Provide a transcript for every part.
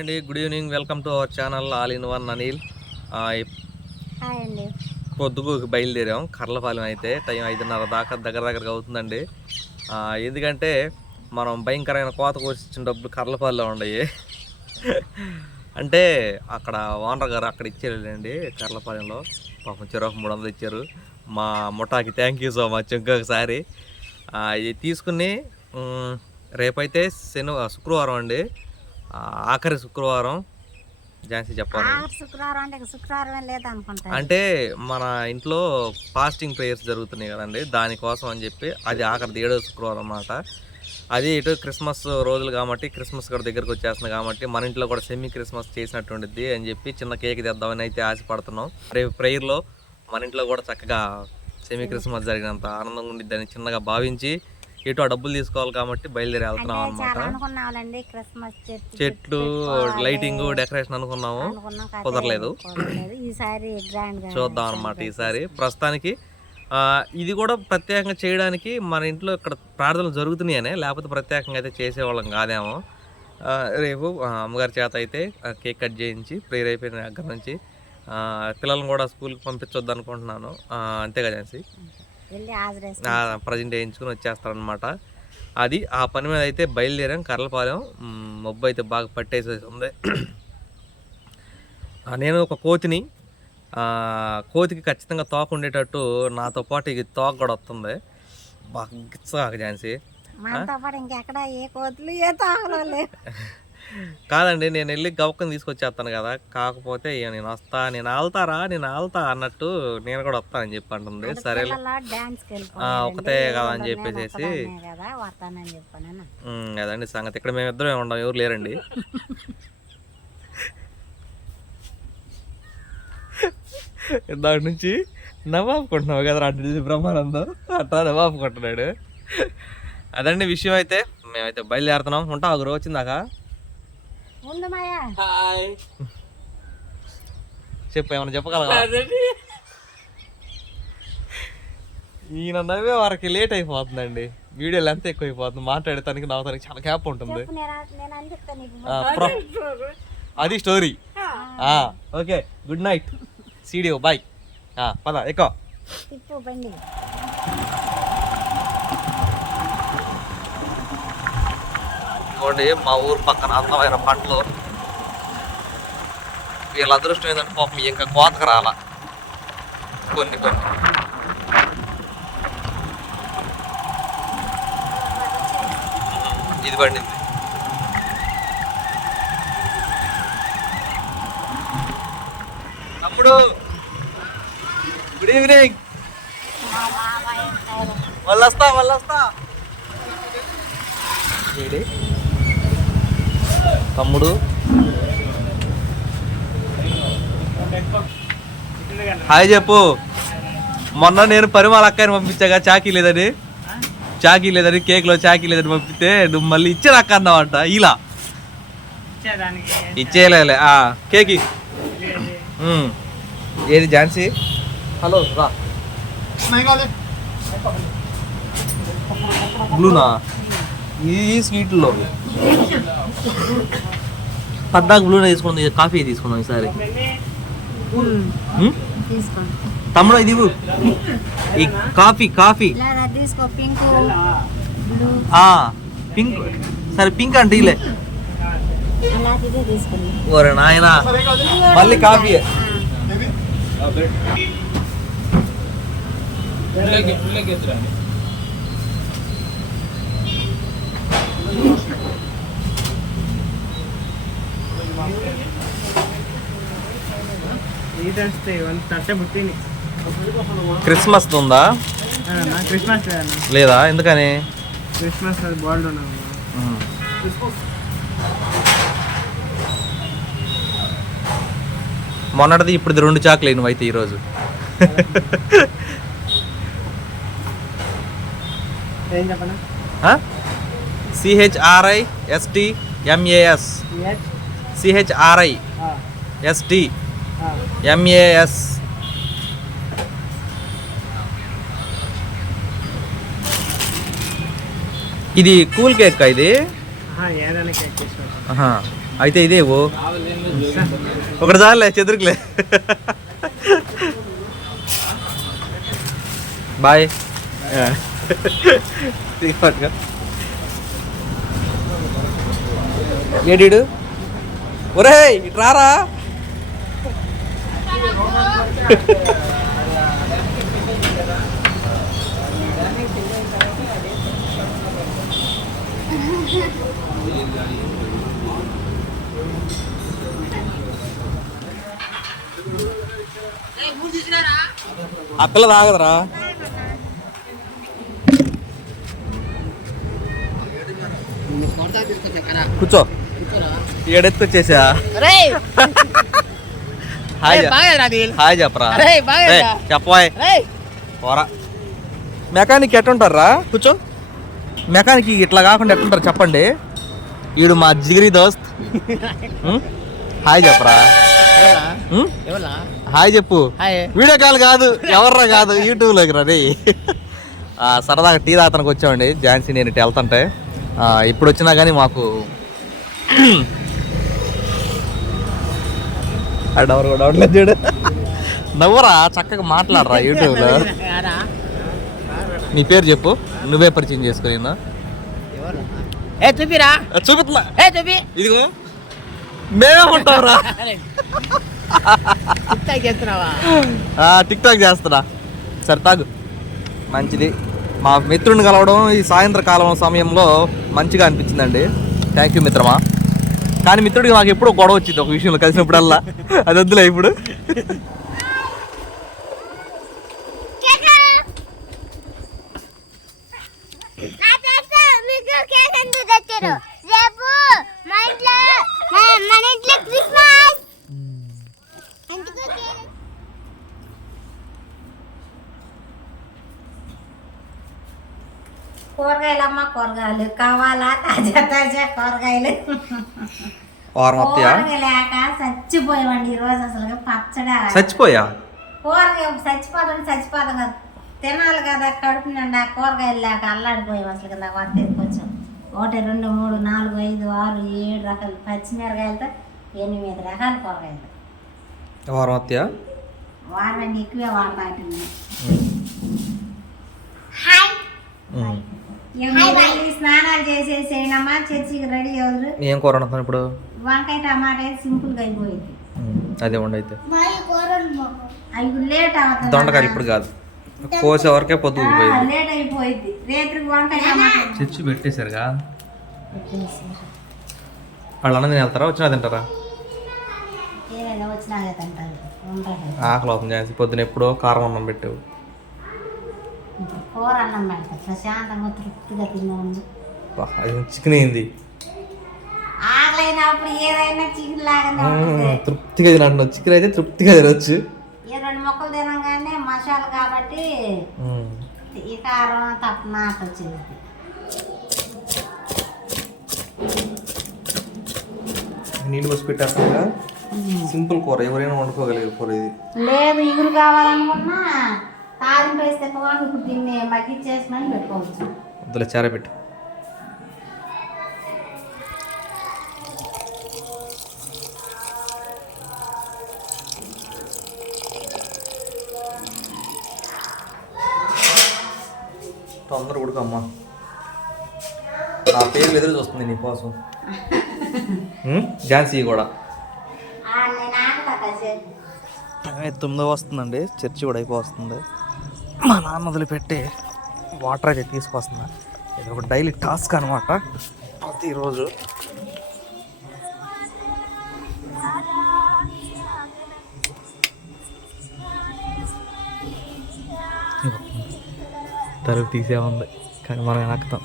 Hi అండి, good evening. Welcome to our channel all in one Anil. పొద్దుకు బయలుదేరాం కర్లపాలెం. అయితే టైం 5:30 దాకా దగ్గరగా అవుతుందండి. ఎందుకంటే మనం భయంకరమైన కోత కోసిన డబ్బులు కర్లపాలెంలో ఉన్నాయి. అంటే అక్కడ ఓనర్ గారు అక్కడ ఇచ్చారండి కర్లపాలెంలో. పాపం చెరకు 300 ఇచ్చారు. మా ముఠాకి థ్యాంక్ యూ సో మచ్. ఇంకొకసారి ఇది తీసుకుని రేపైతే శుక్రవారం అండి, ఆఖరి శుక్రవారం. ఝాన్సీ చెప్పాలి, అంటే మన ఇంట్లో ఫాస్టింగ్ ప్రేయర్స్ జరుగుతున్నాయి కదండి, దానికోసం అని చెప్పి అది ఆఖరి 7వ శుక్రవారం అన్నమాట. అది ఇటు క్రిస్మస్ రోజులు కాబట్టి క్రిస్మస్ కూడా దగ్గరకు వచ్చేస్తుంది కాబట్టి మన ఇంట్లో కూడా సెమీ క్రిస్మస్ చేసినటువంటిది అని చెప్పి చిన్న కేక్ తెద్దామని అయితే ఆశపడుతున్నాం. రేపు ప్రేయర్లో మన ఇంట్లో కూడా చక్కగా సెమీ క్రిస్మస్ జరిగినంత ఆనందంగా ఉండిద్దని చిన్నగా భావించి ఇటు ఆ డబ్బులు తీసుకోవాలి కాబట్టి బయలుదేరి వెళ్తున్నాం అనమాట. చెట్లు, లైటింగ్, డెకరేషన్ అనుకున్నాము, కుదరలేదు. చూద్దాం అనమాట ఈసారి. ప్రస్తుతానికి ఇది కూడా ప్రత్యేకంగా చేయడానికి మన ఇంట్లో ఇక్కడ ప్రార్థనలు జరుగుతున్నాయనే, లేకపోతే ప్రత్యేకంగా అయితే చేసేవాళ్ళం కాదేమో. రేపు అమ్మగారి చేత అయితే కేక్ కట్ చేయించి ప్రేయర్ అయిపోయిన దగ్గర నుంచి పిల్లలను కూడా స్కూల్కి పంపించొద్దు అనుకుంటున్నాను. అంతే కదా ఝాన్సీ, ప్రజెంట్ వేయించుకుని వచ్చేస్తారనమాట. అది ఆ పని మీద అయితే బయలుదేరాం కర్లపాలెం. మబ్బు అయితే బాగా పట్టేసేసి ఉంది. నేను ఒక కోతికి ఖచ్చితంగా తోక ఉండేటట్టు నాతో పాటు ఇది తోక కూడా వస్తుంది. బాగా గిచ్చగా ఝాన్సీ. కాదండి, నేను వెళ్ళి గవక్కని తీసుకొచ్చేస్తాను కదా, కాకపోతే నేను వస్తా, నేను ఆల్తా అన్నట్టు నేను కూడా వస్తానని చెప్పి అంటుంది. సరే ఒకతే కదా అని చెప్పేసి అదండి సంగతి. ఇక్కడ మేము ఇద్దరం ఉండం, ఎవరు లేరండి. దాని నుంచి నవ్వాపుకుంటున్నావు కదా అటు బ్రహ్మానందం, అట్లా నవ్వాపుకుంటున్నాడు. అదండి విషయం. అయితే మేమైతే బయలుదేరుతున్నాం. ఉంటా ఒక రోజు వచ్చిందాకా చెప్పు, ఏమన్నా చెప్పగలగా? ఈయన నవ్వే వారికి లేట్ అయిపోతుందండి, వీడియో లెంత్ ఎక్కువైపోతుంది, మాట్లాడటానికి నవ్వటానికి చాలా గ్యాప్ ఉంటుంది. అది స్టోరీ. ఓకే, గుడ్ నైట్, సీడియో, బాయ్. పద ఎక్కువ. మా ఊరు పక్కన అందమైన పంటలు. వీళ్ళ అదృష్టం ఏంటంటే పాపం ఇంకా కోతకు రాలా కొన్ని. ఇది పండింది. అప్పుడు గుడ్ ఈవినింగ్. మళ్ళీ వస్తా తమ్ముడు. హాయ్ చెప్పు. మొన్న నేను పరిమళ అక్కని పంపించాగా చాకీ లేదని కేక్లో చాకీ లేదని పంపిస్తే నువ్వు మళ్ళీ ఇచ్చే అక్క అన్నావంట. ఇలా ఇచ్చేయలే కేకి. ఏది ఝాన్సీ? హలో రా. బ్లూనా? ఈ స్వీట్లో పద్దాకు బ్లూనే తీసుకుంది, కాఫీ తీసుకున్నాం ఈసారి. తమ్ముడు ఇది ఈ కాఫీ పింక్. సరే పింక్ అంటే ఇలే. ఓరే నాయనా, మళ్ళీ కాఫీ. క్రిస్మస్ ఉందా? క్రిస్మస్ లేదా? ఎందుకని? క్రిస్మస్ మొన్నటిది ఇప్పుడు 2 చాకులు నువ్వు అయితే ఈరోజు. ఏం చెప్పనా? CHRISTMAS CHRISTMAS. ఇది కూల్ కేక్. ఇది అయితే ఇదే ఓ ఒకటి చాలే చెదురుకులే. బాయ్. ఏడీడు ఒరే ఇటు రారా. ఆ పిల్ల తాగదురా. కూర్చో. ఏడెత్తుకొచ్చేసా. హాయ్ చెప్పరా. చెప్పవాయ్ పోరా. మెకానిక్ ఎట్టుంటారా? కూర్చో. మెకానిక్ ఇట్లా కాకుండా ఎట్టుంటారు చెప్పండి. ఈడు మా జిగిరి దోస్త్. హాయ్ చెప్పరా. హాయ్ చెప్పు. వీడియో కాల్ కాదు, ఎవర్రా కాదు, యూట్యూబ్లోకి రా. సరదాగా టీ తాగడానికి వచ్చామండి ఝాన్సీ నేను ఇటు వెళ్తుంటే. ఇప్పుడు వచ్చినా కానీ మాకు డవర్ కూడా అవట్లేదు చూడు. నవ్వరా, చక్కగా మాట్లాడరా యూట్యూబ్లో. నీ పేరు చెప్పు, నువ్వే పరిచయం చేసుకుని. చూపిస్తున్నా, ఇదిగో మేమే ఉంటావురా. టిక్ టాక్ చేస్తున్నా. సరే తాగు, మంచిది. మా మిత్రుడిని కలవడం ఈ సాయంత్రకాలం సమయంలో మంచిగా అనిపించిందండి. థ్యాంక్ యూ మిత్రమా. కానీ మిత్రుడికి మాకు ఎప్పుడో గొడవ వచ్చింది ఒక విషయంలో కలిసినప్పుడల్లా. అది వద్దులే ఇప్పుడు. కూరగాయలమ్మ, కూరగాయలు కావాలా? తాజా తాజా కూరగాయలు. లేక చచ్చిపోయామండి ఈరోజు. అసలు పచ్చడా చచ్చిపోయా. కూరగాయ చచ్చిపోతాం కదా, తినాలి కదా కడుపు నిండా. కూరగాయలు లేక అల్లాడిపోయాం అసలు కింద. వద్ద తీసుకొచ్చాం. 1 2 3 4 5 6 7 రకాలు పచ్చిమిరకాయలతో 8 రకాల కూరగాయలు. వారం ఎక్కువే వాడతాంటుంది. స్నానాలు చేసేసేనమ్మా, చర్చికి రెడీ అవుతారు. ఏం కూర వండుతాను ఇప్పుడు? వంకాయ టమాటా సింపుల్ గా అయిపోయింది. అదే ఉండైతే అవి లేట్ అవుతుంది. దొండకాయలు ఇప్పుడు కాదు, కోసే వరకే పొద్దు లేట్ అయిపోయింది. రేత్రికి వంకాయ టమాటా చర్చి పెట్టేశారుగా. వాళ్ళు అన్నది వెళ్తారా, వచ్చినా తింటారా? ఏదైనా వచ్చినా తింటారు. ఆకలి అవుతుంది చేసి. పొద్దున ఎప్పుడో కారం అన్నం పెట్టావు. కూర అన్నం పెడతా ప్రశాంతంగా తృప్తిగా తిన్నాను. చికెన్ అయింది. ఆకలైనప్పుడు ఏదైనా చికెన్ లాగానే తృప్తిగా తినట్టు. చికెన్ అయితే తృప్తిగా తినొచ్చు. 2 ముక్కలు తినగానే మసాలా కాబట్టి ఈ కారం తప్ప నాట వచ్చింది. నీళ్ళు పోసి పెట్టేస్తాగా. సింపుల్ కూర, ఎవరైనా వండుకోగలిగే కూర ఇది. లేదు, ఇగురు కావాలనుకున్నా తాలింపు వేస్తే పోవాలి. ఇప్పుడు దీన్ని మగ్గిచ్చేసుకొని పెట్టుకోవచ్చు. వద్దులే, చార పెట్టు. తొందర ఉడకమ్మా. నా పేర్లు ఎదురు చూస్తుంది నీ కోసం. ఝాన్సీ కూడా 9 వస్తుందండి. చర్చి కూడా అయిపోతుంది. మా నాన్న వదిలిపెట్టి వాటర్ అయితే తీసుకొస్తున్నా. ఇది ఒక డైలీ టాస్క్ అనమాట, ప్రతిరోజు. తలుపు తీసే ఉంది కానీ మనం వెనక్తాం.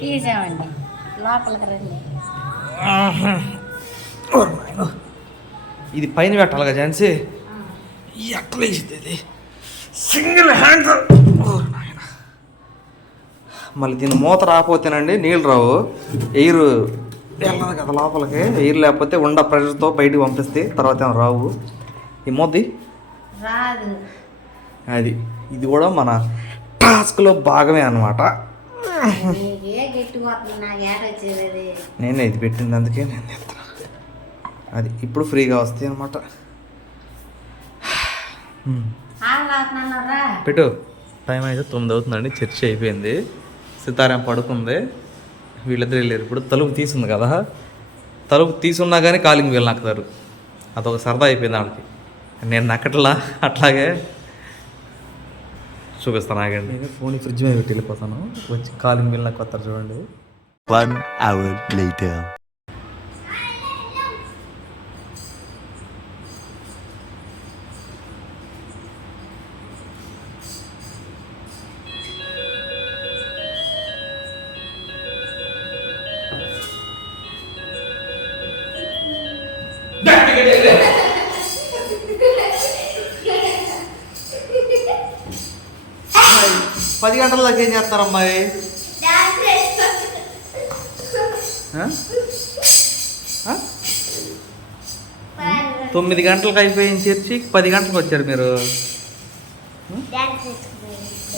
తీసామండి, లోపలికి రండి. ఇది పైన పెట్టాలిగా ఝాన్సీ. ఎట్లా వేసింది ఇది సింగిల్ హ్యాండ్. మళ్ళీ దీన్ని మూత రాకపోతేనండి నీళ్ళు రావు. ఎయిర్ వెళ్ళదు కదా లోపలికి. ఎయిర్ లేకపోతే ఉండ ప్రెషర్తో బయటికి పంపిస్తే తర్వాత ఏమో రావు. ఈ మూతది రాదు. అది ఇది కూడా మన టాస్క్లో భాగమే అన్నమాట. ఎట్టుకోతుంది నాకు ఏట వచ్చేది అది. నేను ఇది పెట్టింది అందుకే నేను చెప్తాను. అది ఇప్పుడు ఫ్రీగా వస్తాయి అనమాట. ఆగలాగుతున్నారా పెట్టు. టైం అయితే 9 అవుతుందండి. చర్చ అయిపోయింది. సితారాం పడుకుంది. వీళ్ళిద్దరు వెళ్ళారు. ఇప్పుడు తలుపు తీసుంది కదా, తలుపు తీసున్నా కానీ కాలింగ్ వీళ్ళు నక్కుతారు. అదొక సరదా అయిపోయింది వాళ్ళకి. నేను నక్కట్లా అట్లాగే చూపిస్తాను. ఆగండి, నేను ఫోన్ ఫ్రిడ్జ్ మీద పెట్టి వెళ్ళిపోతాను. వచ్చి కాలింగ్ వీళ్ళు నాకు వస్తారు చూడండి. 1 hour later. పది గంటల దాకా ఏం చేస్తారమ్మాయి? 9 గంటలకు అయిపోయింది చర్చి, 10 గంటలకు వచ్చారు మీరు.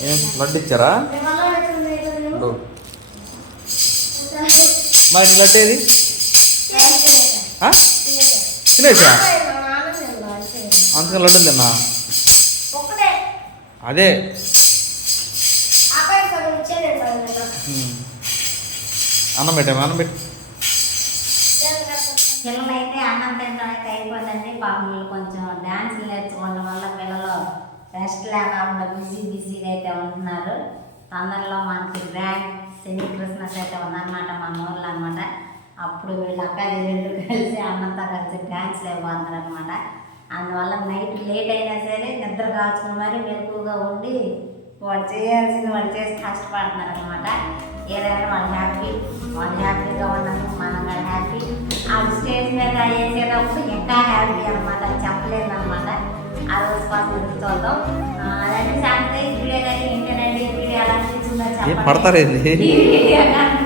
ఏం లడ్డు ఇచ్చారా? మా ఇంటి లడ్డు ఏది? తినేసా? అందుకని లడ్డు తిన్నా. అదే అన్నం పెట్టాము. అన్నం పెట్టి పిల్లలైతే అన్నం తినడం అయితే అయిపోయిందండి. పాపం వీళ్ళు కొంచెం డ్యాన్సులు నేర్చుకోవడం వల్ల పిల్లలు రెస్ట్ లేకుండా బిజీగా అయితే ఉంటున్నారు. తొందరలో మనకి గ్రాండ్ సెమీ క్రిస్మస్ అయితే ఉందన్నమాట మన ఊళ్ళో అనమాట. అప్పుడు వీళ్ళు అక్క చెల్లెళ్ళు కలిసి అన్నంతో కలిసి డ్యాన్స్లు అయిపోతున్నారు అనమాట. అందువల్ల నైట్ లేట్ అయినా సరే నిద్ర కాచుకుని మరి మెలకుగా ఉండి వాళ్ళు చేయాల్సింది వాళ్ళు చేసి కష్టపడుతున్నారు అనమాట. ఏదైనా వాళ్ళు హ్యాపీగా ఉన్నాము, మనం కూడా హ్యాపీ. ఆ స్టేజ్ మీద వేసేటప్పుడు ఇంకా హ్యాపీ అనమాట, చెప్పలేదు అనమాట. ఆ రోజు కోసం ఎదురు చూద్దాం. అదంటే సాయంత్రం వీడియో కానీ ఏంటంటే వీడియో ఎలా అనిపించిందో చెప్పండి. పడతారేంది ఈ వీడియో కానీ